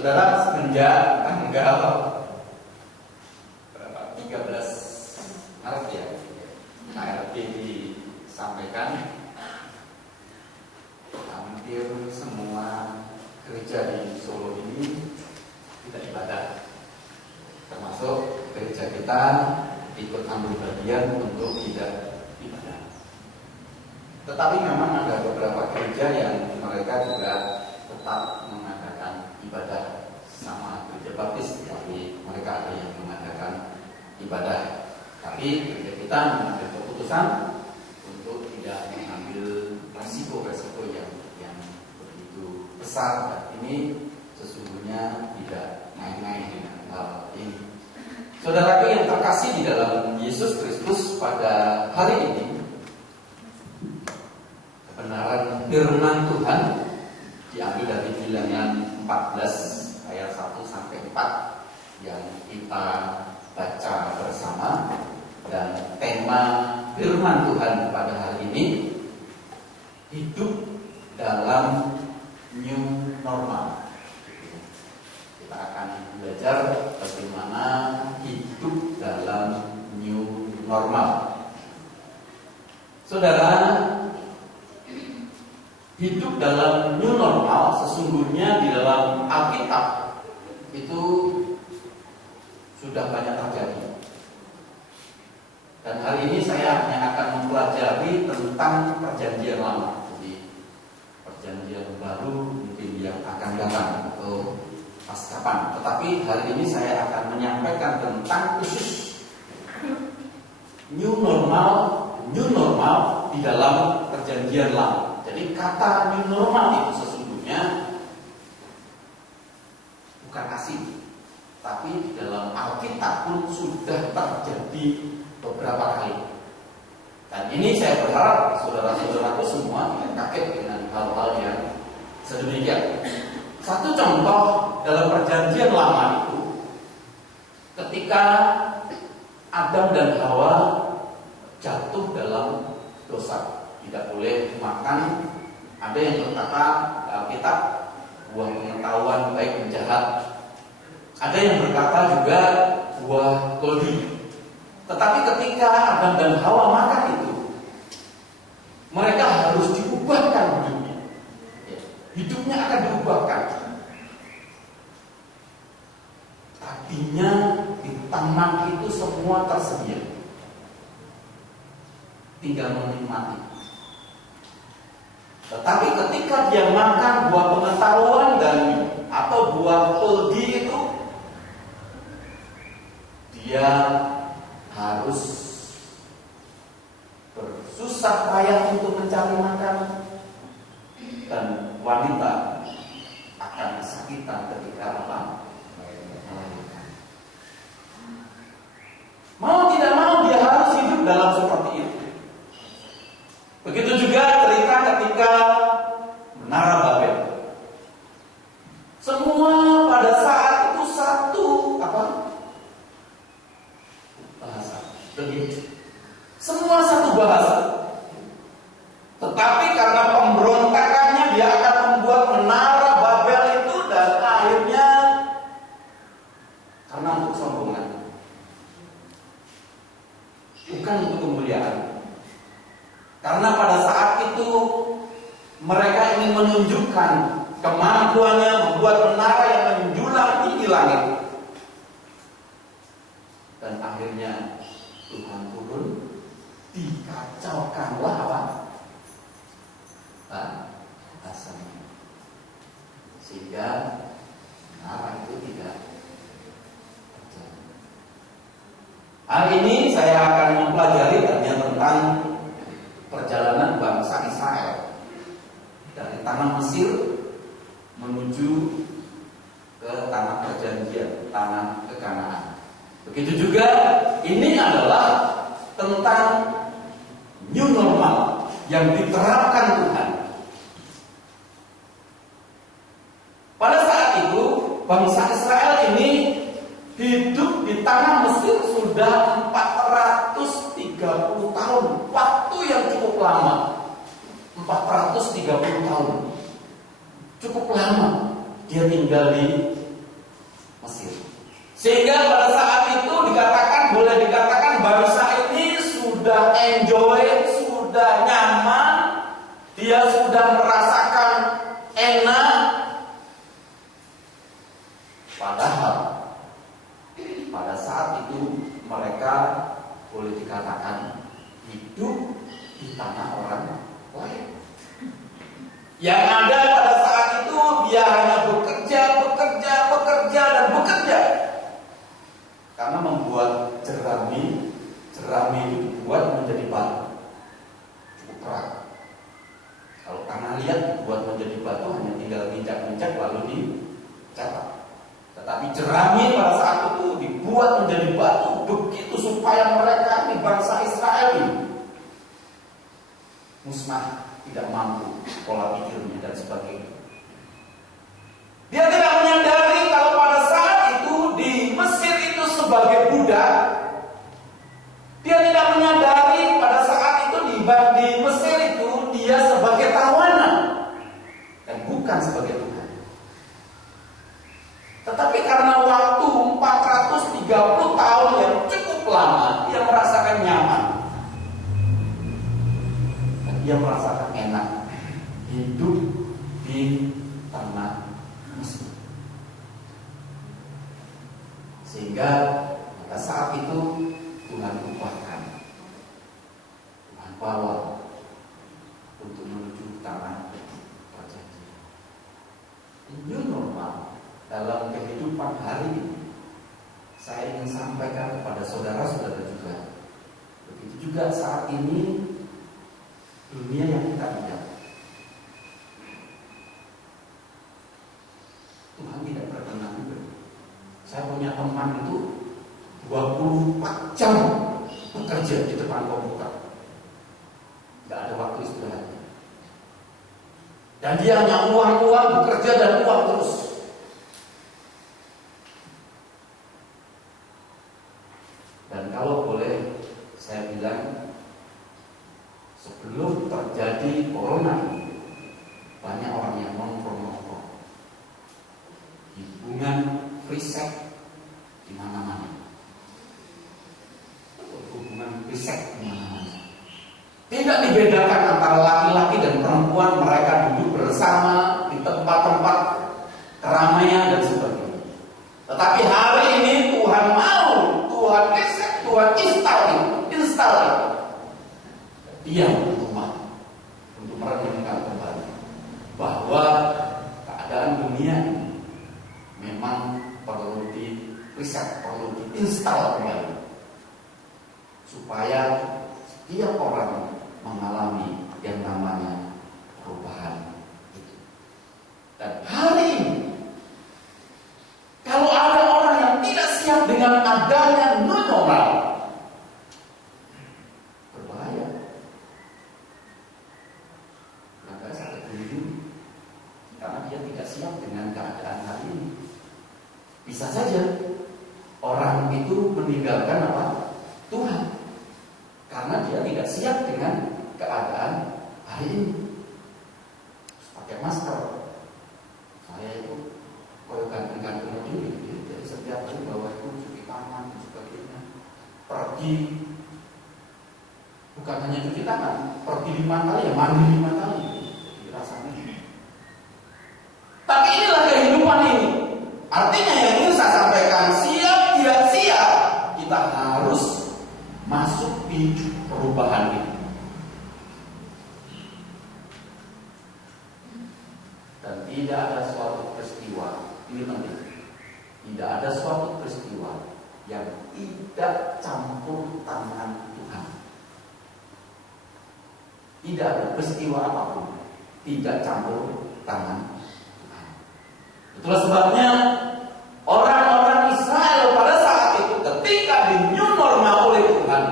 Saudara, semenjak tanggal berapa? 13 Maret ya, KLB disampaikan, hampir semua gereja di Solo ini tidak ibadah, termasuk gereja kita ikut ambil bagian untuk tidak ibadah. Tetapi memang ada beberapa gereja yang mereka juga tetap mengadakan ibadah, sama gereja baptis, tapi mereka ada yang mengadakan ibadah. Tapi gereja kita mengambil keputusan untuk tidak mengambil resiko-resiko yang begitu besar, dan ini sesungguhnya tidak main-main dengan hal ini. Saudaraku yang terkasih di dalam Yesus Kristus, pada hari ini kebenaran firman Tuhan diambil dari Bilangan 14 ayat 1 sampai 4 yang kita baca bersama. Dan tema firman Tuhan pada hari ini, hidup dalam new normal. Kita akan belajar bagaimana hidup dalam new normal. Saudara, hidup dalam new normal sesungguhnya di dalam Alkitab itu sudah banyak terjadi. Dan hari ini saya hanya akan mempelajari tentang perjanjian lama. Jadi perjanjian baru mungkin yang akan datang atau pas kapan. Tetapi hari ini saya akan menyampaikan tentang khusus new normal di dalam perjanjian lama. Jadi kata new normal itu sesungguhnya bukan asing, tapi di dalam Alkitab pun sudah terjadi beberapa kali. Dan ini saya berharap saudara-saudaraku semua tidak kaget dengan hal-hal yang sedemikian. Satu contoh dalam perjanjian lama itu, ketika Adam dan Hawa jatuh dalam dosa, tidak boleh makan. Ada yang berkata Alkitab buah pengetahuan baik dan jahat. Ada yang berkata juga buah keldi. Tetapi ketika Adam dan Hawa makan itu, mereka harus diubahkan hidupnya. Hidupnya akan diubahkan. Tadinya di taman itu semua tersedia, tinggal menikmati. Tetapi ketika dia makan buah pengetahuan dan atau buah keldi itu, dia harus bersusah payah untuk mencari makan, dan wanita akan kesakitan ketika apa? Mau tidak mau dia harus hidup dalam seperti itu. Begitu juga cerita ketika Menara Babel. Semua pada saat itu satu bahasa. Semua satu bahasa. Tetapi karena pemberontakannya, dia akan membuat Menara Babel itu, dan akhirnya karena untuk sombongan, bukan untuk kemuliaan. Karena pada saat itu mereka ingin menunjukkan kemampuannya membuat menara yang menjulang tinggi langit. Dan akhirnya Tuhan turun, dikacaukanlah bahasanya, sehingga menara itu tidak terjadi. Hari ini saya akan mempelajari tentang perjalanan bangsa Israel dari tanah Mesir menuju ke tanah perjanjian, tanah Kanaan. Begitu juga ini adalah tentang new normal yang diterapkan Tuhan. Pada saat itu bangsa Israel ini hidup di tanah Mesir sudah 430 tahun, waktu yang cukup lama. 430 tahun, cukup lama dia tinggal di Sehingga pada saat itu boleh dikatakan bangsa ini sudah enjoy, sudah nyaman, dia sudah merasakan enak. Padahal pada saat itu mereka boleh dikatakan hidup di tanah orang lain. Yang ada pada saat itu dia hanya bekerja dan bekerja. Karena membuat jerami dibuat menjadi batu cukup berat. Kalau tanah liat dibuat menjadi batu hanya tinggal injak-injak lalu dicetak. Tetapi jerami pada saat itu dibuat menjadi batu begitu supaya mereka ini bangsa Israel ini musnah, tidak mampu pola pikirnya dan sebagainya. Dia tidak menyadari kalau pada saat itu di Mesir itu sebagai budak. Dia tidak menyadari pada saat itu di Mesir itu dia sebagai tawanan dan bukan sebagai Tuhan. Tetapi karena waktu 430 tahun yang cukup lama, dia merasakan nyaman. Dan dia merasakan enak hidup di tanah Mesir. Sehingga pada saat itu Tuhan ubahkan, Tuhan bawa untuk menuju tanah perjanjian. Ini normal dalam kehidupan hari ini. Saya ingin sampaikan kepada saudara-saudara juga. Begitu juga saat ini dunia yang kita lihat. Tuhan tidak berkenan juga. Saya punya teman itu 24 jam bekerja di depan komputer. Tidak ada waktu istirahat. Dan dia hanya uang, bekerja dan uang terus. Dan kalau boleh saya bilang, sebelum terjadi corona ini, banyak orang yang nongkrong-nongkrong hubungan free sex di mana-mana. Hubungan free sex di mana-mana. Tidak dibedakan antara laki-laki dan perempuan, mereka duduk bersama di tempat-tempat keramaian dan sebagainya. Tetapi hari ini Tuhan mau, Tuhan reset, Tuhan install dia rumah untuk merenungkan kembali bahwa keadaan dunia ini memang perlu di reset, perlu diinstal kembali supaya setiap orang mengalami yang namanya perubahan itu. Dan hari ini kalau ada orang yang tidak siap dengan adanya new normal, berbahaya. Maka saya setuju, karena dia tidak siap dengan keadaan hari ini. Bisa saja orang itu meninggalkan apa? Tuhan, karena dia tidak siap dengan keadaan hari ini. Pakai masker, saya itu gantung-gantung diri, jadi setiap hari bawa itu cuci tangan dan sebagainya. Pergi, bukan hanya cuci tangan, pergi 5 kali ya mandi 5 kali, rasanya. Tapi inilah kehidupan ini. Artinya yang ingin saya sampaikan, siap tidak siap, kita harus masuk di perubahan ini. Dan tidak ada suatu peristiwa, ini penting, tidak ada suatu peristiwa yang tidak campur tangan Tuhan. Tidak ada peristiwa apapun tidak campur tangan Tuhan. Itulah sebabnya orang-orang Israel pada saat itu ketika di new normal oleh Tuhan,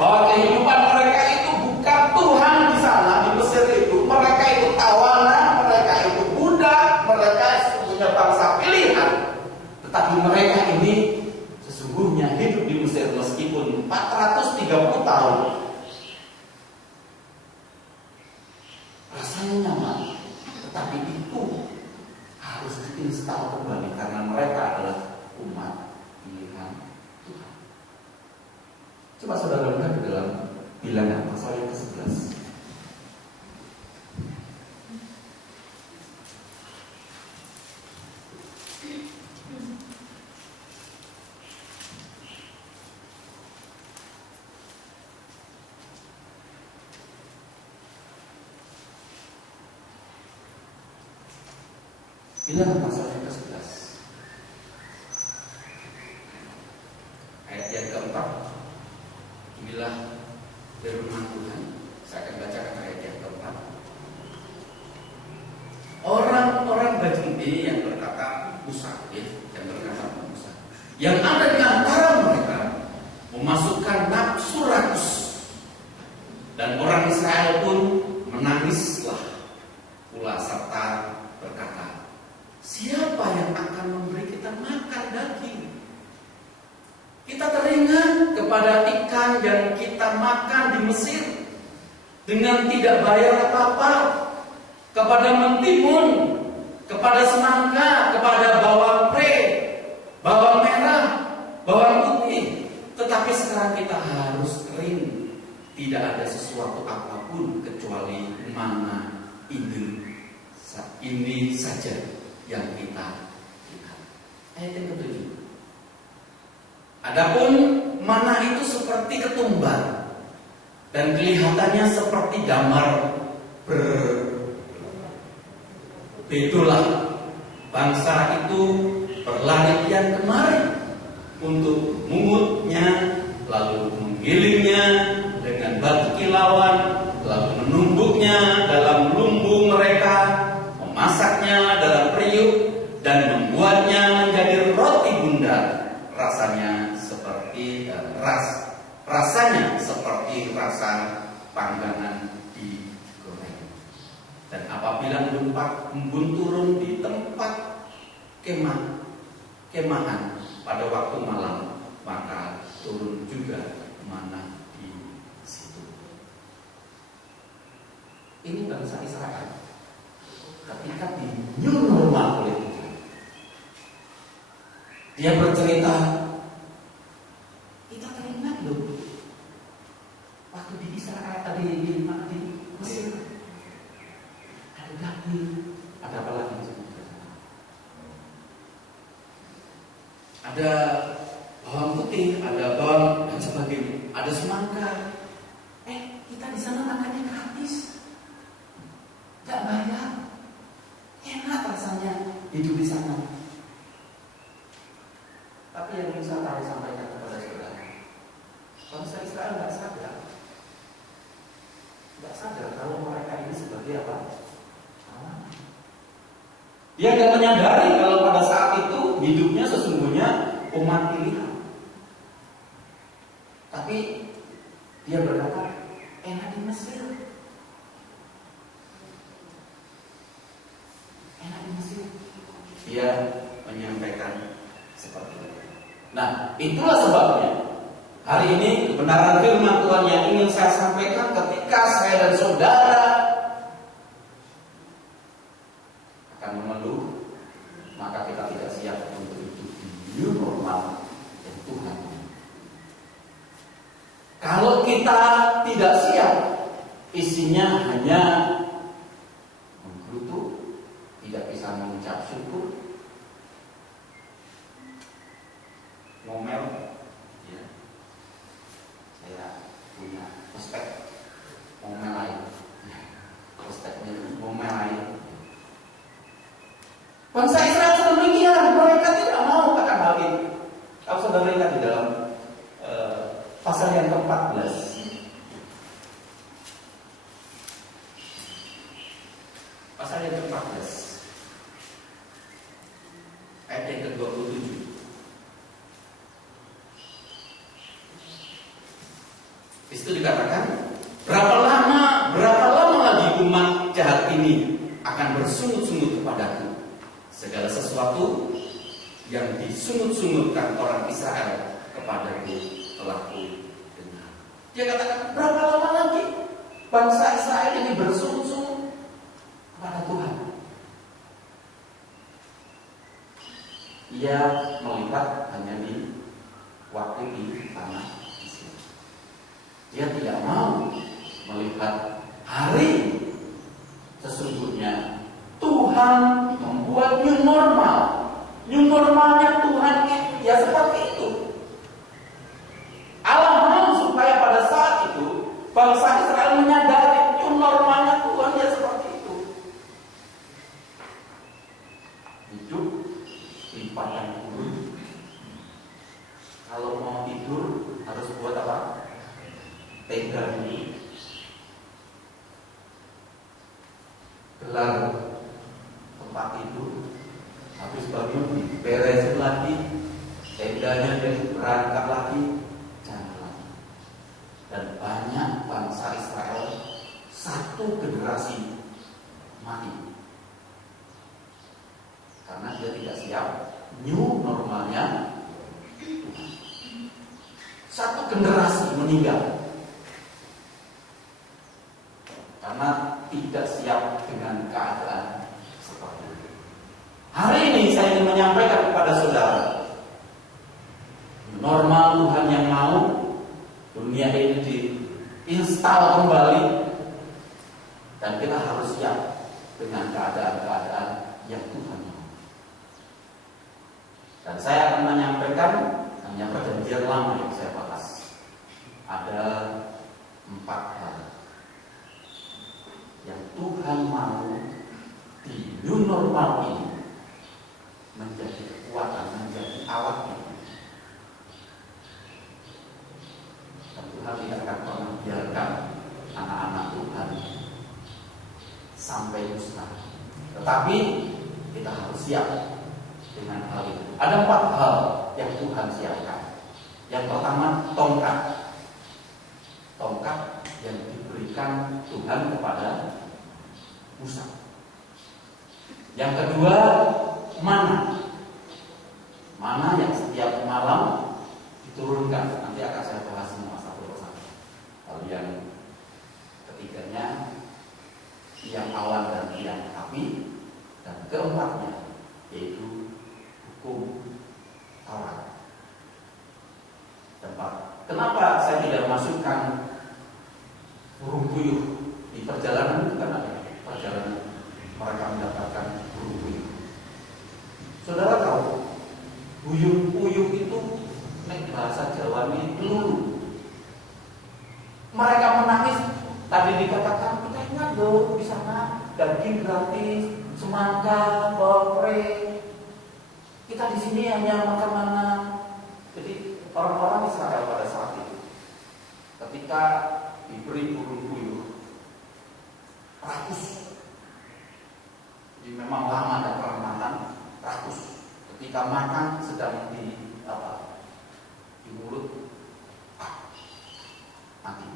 bahwa kehidupan mereka itu bukan Tuhan di sana di Mesir itu, mereka itu tawanan, mereka itu budak, mereka punya bangsa pilihan. Tetapi mereka ini sesungguhnya hidup di Mesir meskipun 430 tahun. Rasanya nyaman, tetapi itu harus diinstal kembali karena mereka Coba saudara lihat di dalam Bilangan pasal yang ke-11. Bilangan pasal yang ke-11 ayat yang keempat. Inilah firman Tuhan. Saya akan bacakan ayat yang keempat. Orang-orang bajingan yang berkata Musa, yang ada di antara mereka memasukkan nafsu rakus, dan orang Israel pun menangislah pula serta berkata, siapa yang akan memberi kita makan daging? Kita teringat kepada ikan yang kita makan di Mesir dengan tidak bayar apa-apa, kepada mentimun, kepada semangka, kepada bawang pre, bawang merah, bawang putih. Tetapi sekarang kita harus kering, tidak ada sesuatu apapun kecuali mana ini saja yang kita lihat. Ayat yang ke-7. Adapun mana itu seperti ketumbar dan kelihatannya seperti damar berbedolah. Bangsa itu berlari kian kemari untuk mengutnya, lalu menggilingnya dengan batu kilauan, lalu menumbuknya dalam lumbung mereka, memasaknya dalam periuk, dan membuatnya menjadi roti bundar. Rasanya seperti rasa panggangan digoreng. Dan apabila embun turun di tempat kemahan pada waktu malam, maka turun juga mana di situ. Ini bangsa Israel ketika di new normal oleh Tuhan. Dia bercerita, kita teringat loh waktu di Israel, di Mesir ada daging, ada apa lagi? Ada bawang putih, ada bawang dan sebagainya, ada semangka. Kita di sana makannya gratis, nggak bayar, enak rasanya hidup di sana. Tapi yang ingin saya sampaikan kepada saudara, bangsa Israel nggak sadar kalau mereka ini sebagai apa? Dia nggak menyadari kalau pada saat itu hidupnya sesungguhnya umat pilihan. Tapi dia berkata, enak di Mesir, enak di Mesir. Dia menyampaikan seperti itu. Nah, itulah sebabnya hari ini kebenaran firman Tuhan yang ingin saya sampaikan, ketika saya dan saudara akan mengeluh, maka kita tidak siap untuk hidup di new normal yang Tuhan. Kalau kita tidak siap, isinya hanya menggerutu, tidak bisa mengucap syukur, ngomel, ya. Saya punya prospek ngomel lain, prospeknya ngomel lain. Bangsa Israel sedemikian, mereka tidak mau akan hal ini. Kalau saudara lihat di dalam pasal yang ke-14, pasal yang ke-14 ayat yang ke-27. Di situ dikatakan, berapa lama lagi umat jahat ini akan bersungut-sungut kepadaku. Segala sesuatu yang disungut-sungutkan orang Israel kepadaku telah ku dengar. Dia katakan, berapa lama lagi bangsa Israel ini bersungut-sungut kepada Tuhan? Ia melihat hanya di waktu di tanah Mesir. Dia tidak mau melihat hari sesungguhnya Tuhan membuat new normal. New normalnya Tuhan ya seperti itu. Allah mau supaya pada saat itu bangsa Israel menyadari new normalnya Tuhan ya seperti itu. Hidup di padang gurun. Kalau mau tidur harus buat apa? Tenda dulu. Gelar tempat tidur. Habis bangun beresin lagi tendanya, dan berangkat lagi, jalan lagi. Dan banyak bangsa Israel satu generasi mati karena dia tidak siap new normalnya. Satu generasi meninggal karena tidak siap dengan keadaan seperti itu. Hari ini saya ingin menyampaikan kepada saudara, normal Tuhan yang mau dunia ini diinstal kembali, dan kita harus siap dengan keadaan-keadaan yang Tuhan mau. Dan saya akan menyampaikan hanya perjanjian lama yang saya bahas. Ada 4 hal yang Tuhan mau di new normal ini menjadi kekuatan, menjadi alatnya. Dan Tuhan tidak akan pernah biarkan anak-anak Tuhan sampai musnah. Tetapi kita harus siap dengan hal itu. Ada 4 hal yang Tuhan siapkan. Yang pertama, tongkat. Tongkat yang diberikan Tuhan kepada Musa. Yang kedua, mana. Mana yang setiap malam diturunkan. Nanti akan saya bahas semua satu persatu. Lalu yang ketiganya, tiang awan dan tiang api. Dan keempatnya yaitu hukum Taurat. Kenapa saya tidak masukkan burung puyuh di perjalanan itu? Kan ada perjalanan mereka mendapatkan burung puyuh. Saudara tahu, puyuh itu bahasa Jawa ini lulu. Mereka menangis. Tadi dikatakan kita ingat loh di sana daging gratis, semangka, bawang. Kita di sini hanya makan. Jadi orang-orang Israel pada saat itu, ketika diberi burung puyuh rakus, jadi memang lama ada permatan rakus. Ketika makan sedang di mulut, mati.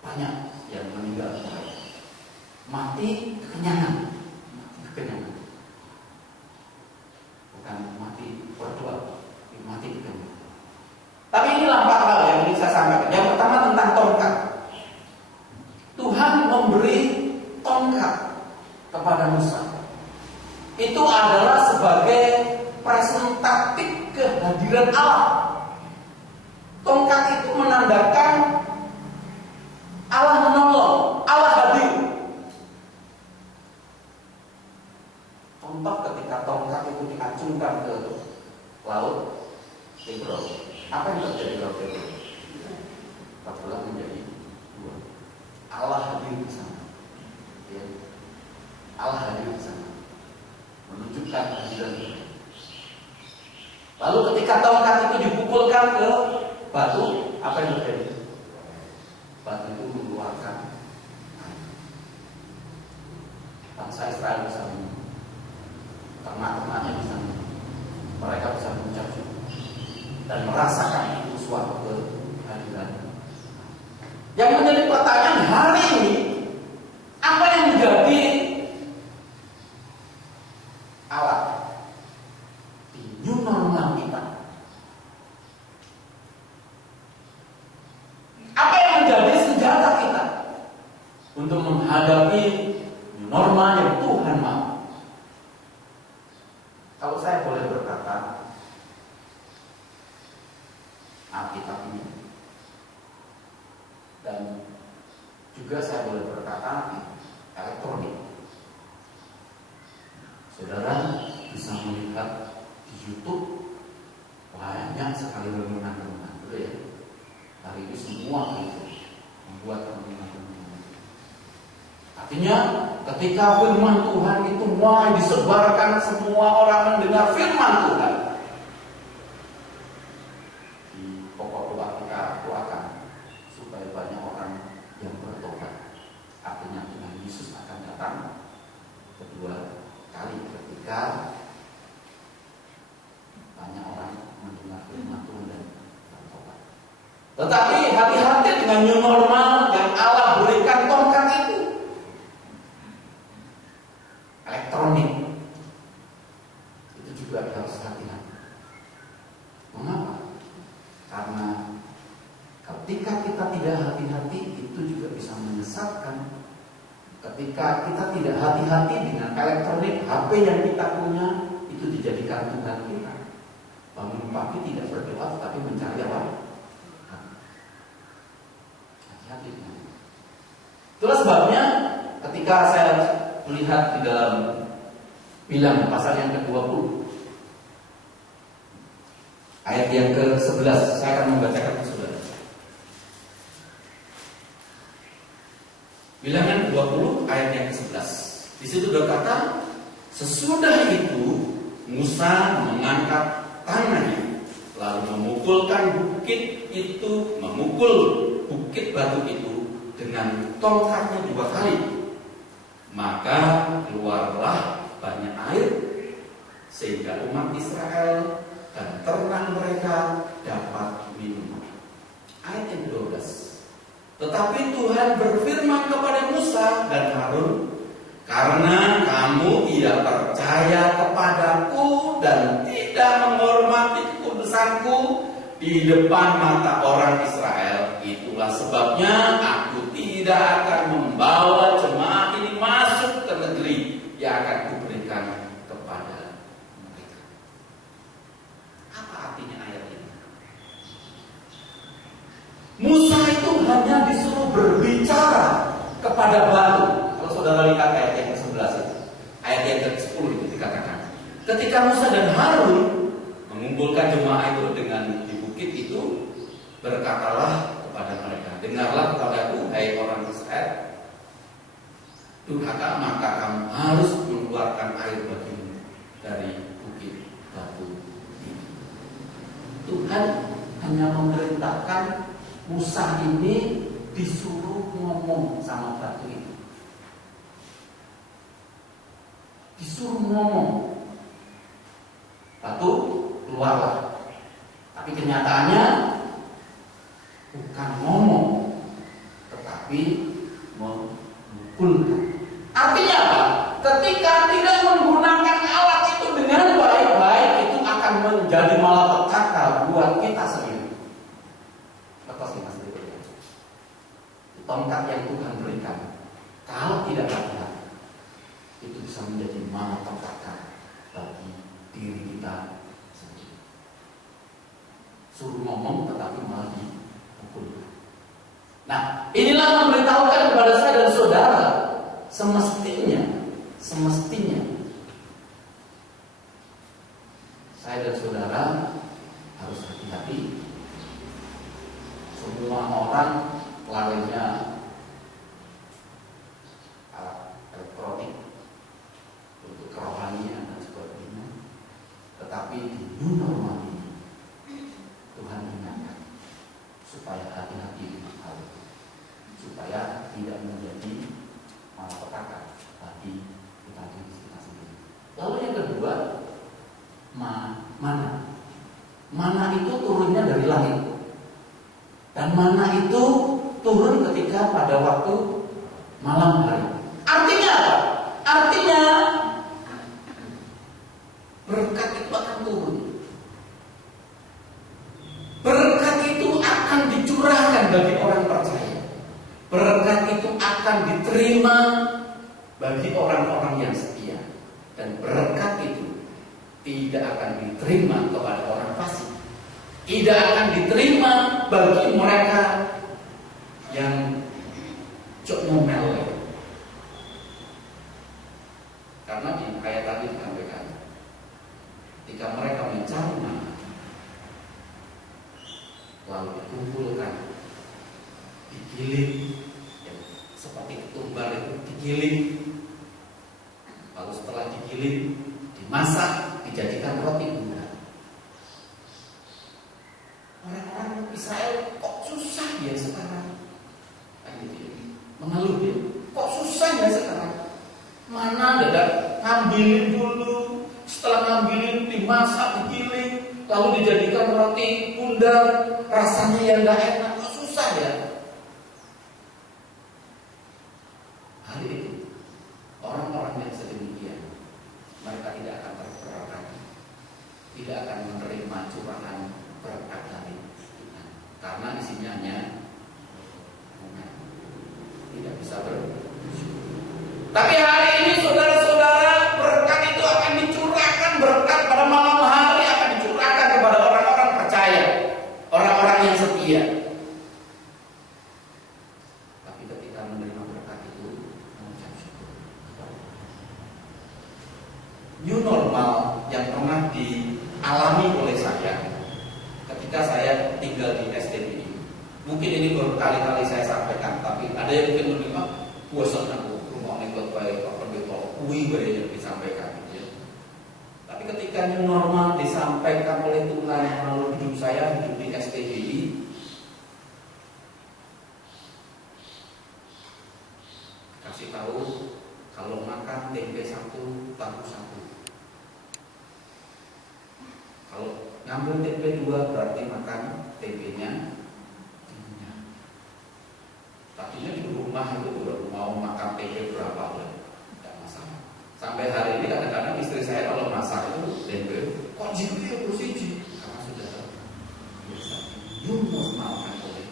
Banyak yang meninggal, mati kekenyangan. Bukan mati berdua, mati kekenyangan. Tapi inilah 4 hal yang ingin saya sampaikan. Yang pertama tentang tongkat. Tuhan memberi tongkat kepada Musa. Itu adalah sebagai presentatif kehadiran Allah. Tongkat itu menandakan Allah menolong, Allah hadir. Contoh ketika tongkat itu diacungkan ke laut Kidron, apa yang terjadi laut Kidron? Terbelah menjadi 2. Allah hadir di sana. Ya. Allah hadir di sana, menunjukkan kehadiran Tuhan. Lalu ketika tongkat itu dipukulkan ke batu, apa yang terjadi? Batu itu mengeluarkan air. Bangsa Israel bisa minum, ternak-ternaknya bisa minum, mereka bisa mengucap syukur dan merasakan itu suatu kehadiran. Yang menjadi pertanyaan hari ini, apa yang menjadi alat di new normal kita? Apa yang menjadi senjata kita untuk menghadapi new normal yang Tuhan mau? Kalau saya boleh berkata, Alkitab ini dan juga saya boleh berkata elektronik. Saudara bisa melihat di YouTube banyak sekali renungan-renungan, betul ya? Hari ini semua itu membuat renungan-renungan. Artinya ketika firman Tuhan itu mulai disebarkan, semua orang mendengar firman Tuhan, di pokok doa kita doakan supaya banyak orang yang bertobat. Artinya Tuhan Yesus akan datang kedua kali ketika banyak orang mendengar firman Tuhan dan bertobat. Tetapi hati-hati dengan new normal yang Allah berikan tongkat itu. Elektronik itu juga harus hati-hati. Mengapa? Karena ketika kita tidak hati-hati, itu juga bisa menyesatkan. Ketika kita tidak hati-hati dengan elektronik, HP yang kita punya itu dijadikan Tuhan kita. Bangun pagi tidak berdoa tetapi mencari apa? Hati-hati dengan itu. Itulah sebabnya ketika saya melihat di dalam Bilangan pasal yang ke-20 ayat yang ke-11, saya akan membacakan ke saudara. Bilangan 20 ayat yang ke-11. Di situ berkata, sesudah itu Musa mengangkat tangannya lalu memukul bukit batu itu dengan tongkatnya 2 kali. Maka keluarlah banyak air sehingga umat Israel dan ternak mereka dapat minum. Ayat yang 12. Tetapi Tuhan berfirman kepada Musa dan Harun, karena kamu tidak percaya kepadaku dan tidak menghormati kekudusanku di depan mata orang Israel, itulah sebabnya aku tidak akan membawa jemaat ini masuk ke negeri yang akan kuberikan kepada mereka. Apa artinya ayat ini? Musa itu hanya disuruh berbicara kepada batu. Kalau saudara lihat ayat yang ke-11 itu, ayat yang ke-10 itu dikatakan, ketika Musa dan Harun mengumpulkan jemaah itu dengan di bukit itu, berkatalah kepada mereka, dengarlah kepadaku, hai orang Israel, durhaka maka kamu harus mengeluarkan air bagimu dari bukit batu ini. Tuhan hanya memerintahkan Musa ini disuruh ngomong sama batu itu. Disuruh ngomong. Batu keluarlah. Tapi kenyataannya bukan ngomong, tetapi memukulkan. Artinya apa? Ketika tidak menggunakan alat itu dengan baik-baik, itu akan menjadi malapetaka buat kita sendiri. Lepas kita sendiri. Tongkat yang Tuhan berikan, kalau tidak hati-hati, itu bisa menjadi malapetaka bagi diri kita sendiri. Suruh ngomong tetapi malah dipukul. Nah, inilah memberitahukan kepada saya dan saudara, semestinya saya dan saudara harus hati-hati. Semua orang larinya alat elektronik untuk kerohanian dan sebagainya, tetapi di new normal ini Tuhan ingatkan supaya hati-hati dengan hal itu, supaya tidak menjadi malapetaka bagi kita sendiri. Lalu yang kedua, mana itu turunnya dari langit, dan mana itu turun ketika pada waktu malam hari. Artinya apa? Artinya berkat itu akan turun. Berkat itu akan dicurahkan bagi orang percaya. Berkat itu akan diterima bagi orang-orang yang setia. Dan berkat itu tidak akan diterima kepada orang fasik. Tidak akan diterima bagi mereka yang lalu dikumpulkan, digiling, ya, seperti ketumbar itu digiling, lalu setelah digiling dimasak, dijadikan roti bundar. Orang-orang Israel kok susah ya sekarang, mengeluh dia, kok susah ya sekarang. Mana ada ngambilin dulu, setelah ngambilin dimasak, digiling, lalu dijadikan roti bundar, rasanya yang gak enak, kok susah ya. Hari itu orang-orang yang sedemikian, mereka tidak akan tergerak, tidak akan menerima curahan berkat dari Tuhan, karena isinya hanya tidak bisa bersyukur. Tapi hari ini saudara-saudara, berkat itu akan dicurahkan, berkat pada malam hari akan dicurahkan kepada orang-orang percaya, orang-orang yang setia. Tapi ketika menerima berkat itu, mengucap syukur. New normal yang pernah dialami oleh saya ketika saya tinggal di STBI. Mungkin ini baru kali-kali saya sampaikan, tapi ada yang mungkin menerima bosan aku rumah ikut baik apa gitu, yang disampaikan. Ya. Tapi ketika new normal disampaikan oleh Tuhan melalui hidup saya, hidup di STBI, kasih tahu kalau makan tempe satu, tahu satu. Kalau ngambil tempe dua berarti makan tempenya. Tadinya di rumah itu mau makan tempe berapa pun tidak masalah. Sampai hari ini kadang-kadang istri saya kalau masak itu tempe, kok jiwa terus hiji? Karena sudah biasa. Yunus makan boleh.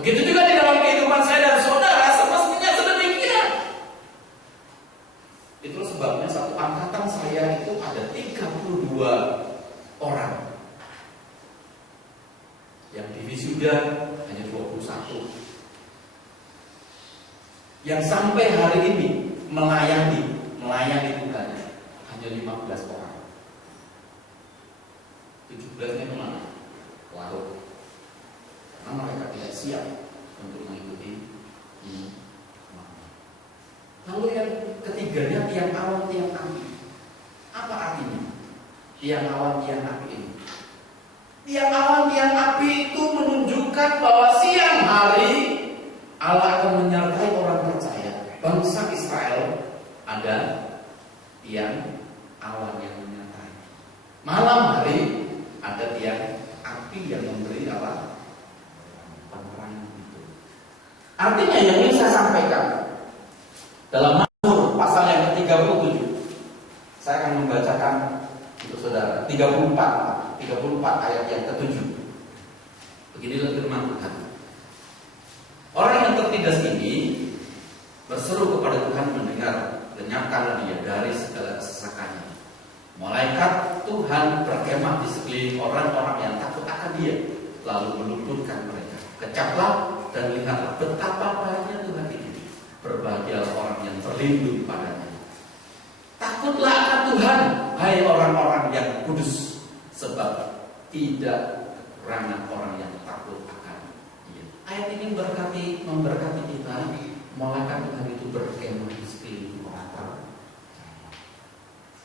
Begitu juga di dalam kehidupan saya dan saudara, semestinya sedemikian. Itu sebabnya satu angkatan saya itu ada 32 orang. Yang di wisuda hanya 21. Yang sampai hari ini melayani Tuhan hanya 15 orang. 17-nya kemana? Larut. Karena mereka tidak siap untuk mengikuti ini. Lalu yang ketiganya tiang awan, tiang api. Apa artinya? Tiang awan, tiang api ini. Tiang awan, tiang api itu menunjukkan bahwa siang hari Allah akan menyertai orang percaya. Bangsa Israel ada tiang awan yang menyertai. Malam hari ada tiang api yang memberi Allah penerangan itu. Artinya yang ingin saya sampaikan dalam Mazmur pasal yang ke-37, saya akan membacakan untuk saudara 34 ayat yang ke-7. Beginilah firman Tuhan. Orang yang tertindas ini berseru kepada Tuhan mendengar, lenyapkanlah dia dari segala kesesakannya. Malaikat Tuhan berkemah di sekeliling orang-orang yang takut akan dia, lalu meluputkan mereka. Kecaplah dan lihatlah betapa baiknya Tuhan ini. Berbahagialah orang yang terlindung padanya. Takutlah akan Tuhan, hai orang-orang yang kudus, sebab tidak kekurangan orang yang takut akan dia. Ayat ini memberkati kita. Malaikat Tuhan itu berkemah di sekeliling orang.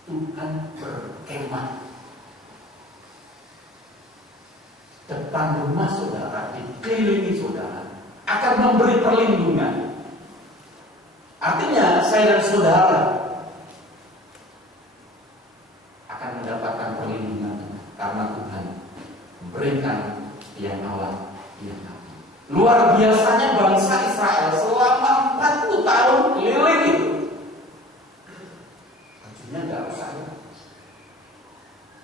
Tuhan berkemah depan rumah saudara, dikelilingi saudara, akan memberi perlindungan. Artinya saya dan saudara akan mendapatkan perlindungan karena Tuhan memberikan tiang awan, tiang api. Luar biasanya bangsa Israel selama 40 tahun keliling itu. Bajunya nggak usah.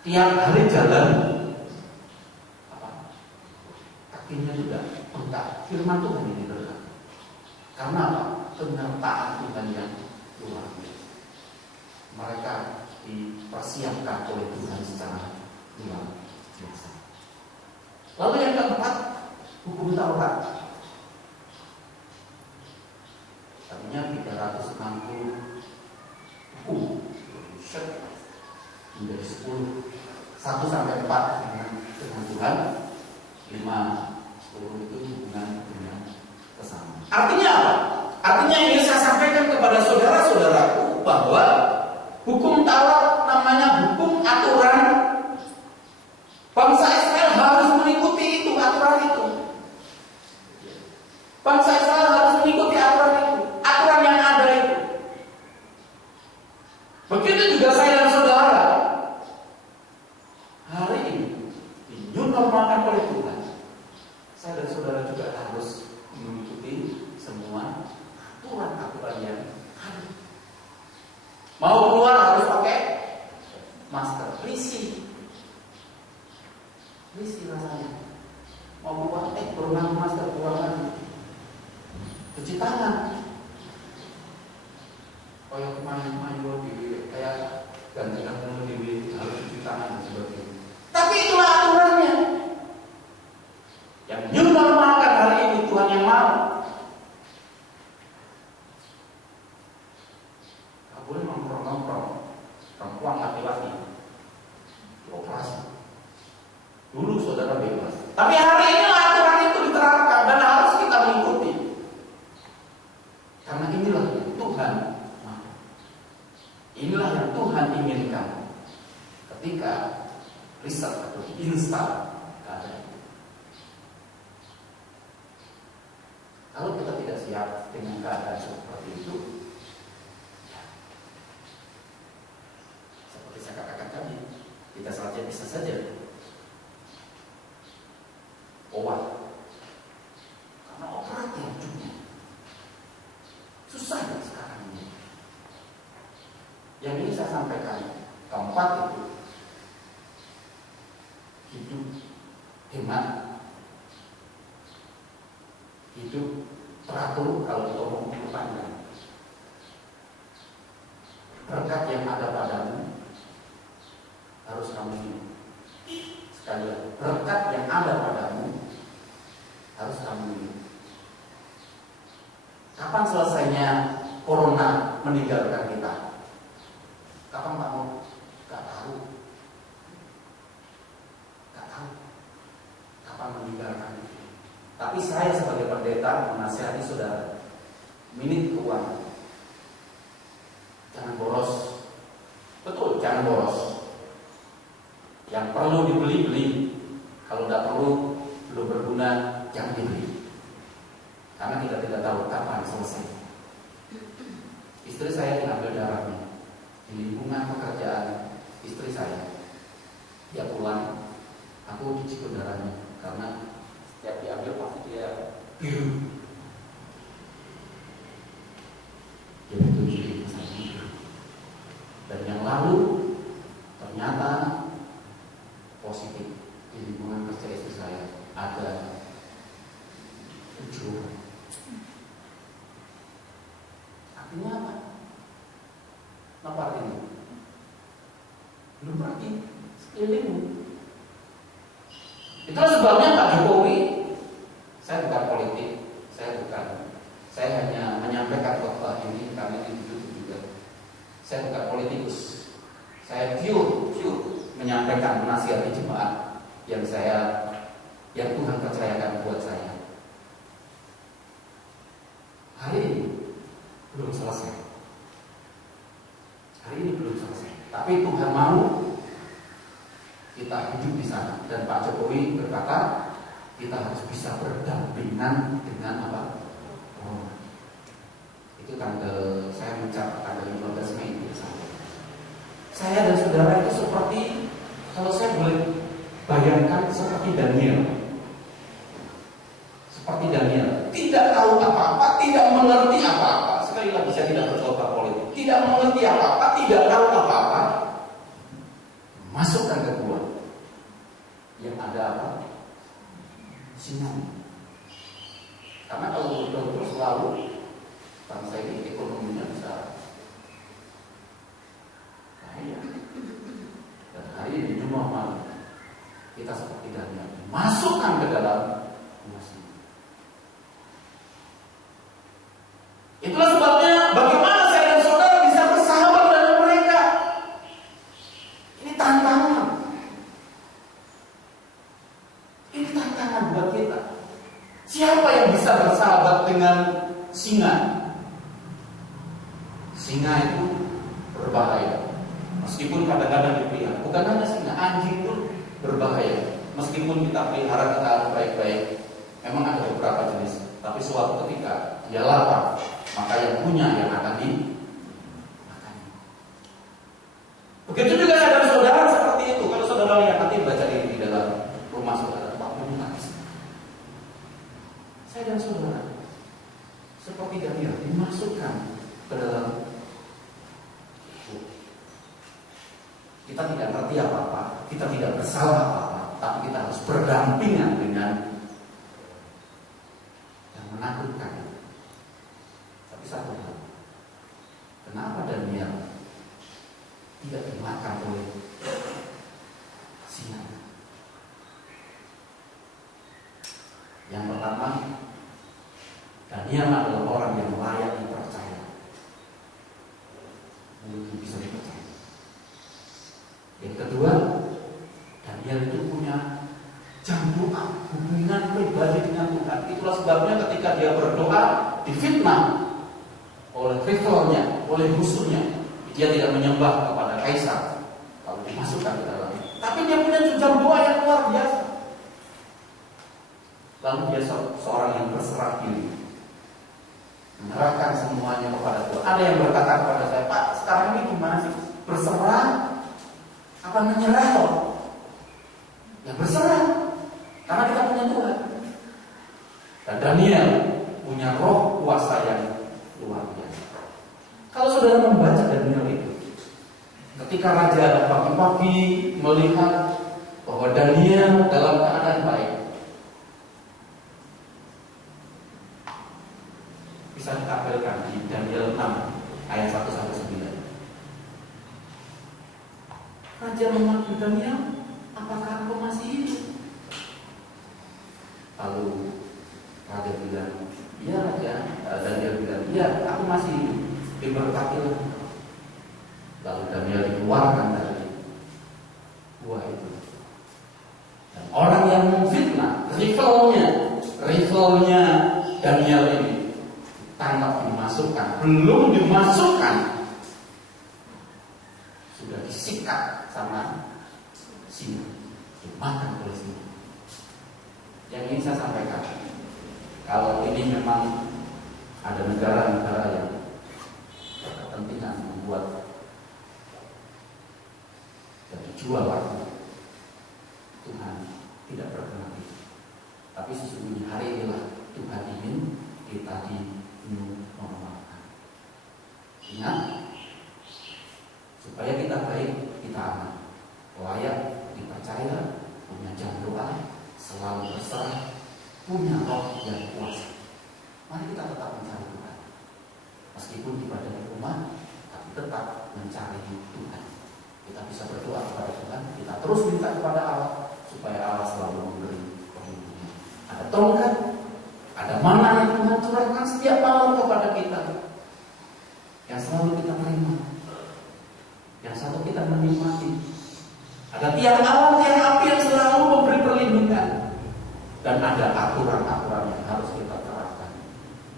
Tiap hari jalan, kakinya juga bengkak. Firman Tuhan ini berkat. Karena apa? Penyertaan Tuhan yang luar biasa. Mereka dipersiapkan oleh Tuhan secara luar biasa. Lalu yang keempat, hukum Taurat. Tadinya 360 hukum menjadi 10, 1 sampai 4 dengan Tuhan, 5, 10 itu hubungan dengan sesama. Artinya apa? Artinya ingin saya sampaikan kepada saudara-saudaraku bahwa hukum Taurat namanya hukum aturan. Bangsa Israel harus mengikuti itu, aturan itu. Bangsa Israel harus mengikuti aturan itu, aturan yang ada itu. Begitu juga saya dan saudara. Hari ini dinormalkan oleh Tuhan. Saya dan saudara juga harus mengikuti semua aturan-aturan yang ada. Mau keluar harus pakai masker, risih rasanya. Mau keluar, berenang masker, keluar lagi. Cuci tangan. Kayak main di kayak gantikan di harus cuci tangan dan sebagainya. Tapi itulah aturannya. Yang new normalkan hari ini Tuhan yang mau. Gak boleh nongkrong-nongkrong perempuan laki-laki operasi. Dulu saudara bebas. Tapi hari ini aturan itu diterapkan dan harus kita mengikuti. Karena inilah yang Tuhan mau. Inilah yang Tuhan inginkan. Ketika riset atau instan ada. Kalau kita tidak siap dengan keadaan seperti itu, ya, seperti saya katakan tadi, kita saja bisa saja obat. Karena obat yang cukup susah ya sekarang ini. Yang ini saya sampaikan, keempat itu hidup hemat, hidup teratur. Kalau kita ngomong panjang, berkat yang ada padamu harus kamu hidup. Sekali lagi, berkat yang ada padamu harus kamu hidup. Kapan selesainya corona meninggalkan kita? Kapan kamu? Gak tahu. Kapan meninggalkan kita? Tapi saya sebagai pendeta menasihati saudara, minit keuangan, jangan boros. Betul, jangan boros. Yang perlu dibeli, beli. Kalau tidak perlu, belum berguna, jangan dibeli. Karena kita tidak tahu kapan selesai. Istri saya diambil darahnya di lingkungan pekerjaan istri saya. Dia pulang, aku cicip darahnya karena setiap diambil pasti dia biru. Dia betul biru. Dan yang lalu ternyata positif di lingkungan kerja istri saya ada 7. Artinya apa? Nampak ini belum pergi sekelilingmu. Itulah sebabnya Pak Jokowi, saya bukan politik, saya hanya menyampaikan khotbah ini karena ini juga. Saya bukan politikus, saya pure menyampaikan menasihati jemaat yang Tuhan percayakan buat saya. Hari ini belum selesai. Tapi Tuhan mau kita hidup di sana. Dan Pak Jokowi berkata kita harus bisa berdampingan dengan apa? Itu saya mencapai tanggal 15 Mei itu. Saya dan saudara itu seperti, kalau saya boleh bayangkan, seperti Daniel. Tidak tahu apa-apa, tidak mengerti apa-apa. Sekali lagi saya tidak berkhotbah politik. Tidak mengerti apa-apa, tidak tahu apa-apa. Masukkan ke gua. Yang ada apa? Sinau. Karena kalau terus lalu bangsa ini ekonominya bisa bahaya. Dan hari ini di normal kita seperti Daniel, masukkan ke dalam emosi. Itulah sebabnya bagaimana saya dan saudara bisa bersahabat dengan mereka. Ini tantangan. tantangan buat kita. Siapa yang bisa bersahabat dengan singa? Singa itu berbahaya. Meskipun kadang-kadang dipelihara, bukan hanya singa, anjing pun berbahaya. Meskipun kita pelihara, kita baik-baik, memang ada beberapa jenis. Tapi suatu ketika dia lapar, maka yang punya yang akan dimakan. Begitu juga saudara-saudara seperti itu. Kalau saudara lihat nanti baca di dalam rumah saudara, Pak menangis. Saya dan saudara seperti Daniel dimasukkan ke dalam. Kita tidak ngerti apa-apa, kita tidak bersalah apa-apa, tapi kita harus berdampingan dengan yang menakutkan. Tapi satu hal, kenapa Daniel tidak dimakan oleh singa? Yang pertama, Daniel adalah orang yang layak dipercaya. Mungkin bisa dipercaya. Yang kedua, Daniel itu punya jam doa, hubungan pribadi dengan Tuhan. Itulah sebabnya ketika dia berdoa, difitnah oleh rivalnya, oleh musuhnya. Dia tidak menyembah kepada kaisar, lalu dimasukkan ke dalamnya. Tapi dia punya jam doa yang luar biasa. Lalu dia seorang yang berserah diri, menyerahkan semuanya kepada Tuhan. Ada yang berkata kepada saya, Pak, sekarang ini gimana sih? Berserah apa menyerah loh? Ya berserah, karena kita punya Tuhan. Dan Daniel punya roh kuasa yang luar biasa. Kalau saudara membaca Daniel itu, ketika raja pagi-pagi melihat bahwa Daniel dalam keadaan baik, bisa ditampilkan di Daniel 6 ayat 1-9. Raja memanggil Daniel, apakah engkau masih hidup? Lalu raja bilang, iya raja. Daniel bilang, iya, aku masih hidup. Diberkatilah. Lalu Daniel dikeluarkan dari gua itu. Dan orang yang memfitnah, rivalnya Daniel ini ditangkap, dimasukkan, belum dimasukkan, sudah disikat sama singa, dimakan oleh singa. Yang ingin saya sampaikan, kalau ini memang ada negara-negara yang berkepentingan membuat dan dijual waktu, Tuhan tidak berkenan itu. Tapi sesungguhnya hari inilah Tuhan ingin kita memaafkan. Ingat, supaya kita baik, kita aman, layak dipercaya, punya jam doa, selalu berserah, punya roh yang kuasa. Mari kita tetap mencari Tuhan, meskipun ibadah di rumah, tapi tetap mencari Tuhan. Kita bisa berdoa kepada Tuhan, kita terus minta kepada Allah, supaya Allah selalu memberi perlindungan. Ada tongkat, ada mana yang Tuhan curahkan setiap malam kepada kita, yang selalu kita terima, yang selalu kita menikmati. Ada tiang alam, tiang api yang selalu memberi perlindungan. Dan ada aturan-aturan yang harus kita terapkan.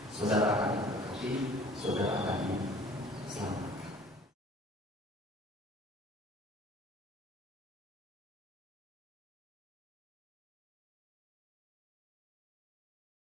Saudara akan diberkati, saudara akan diselamatkan.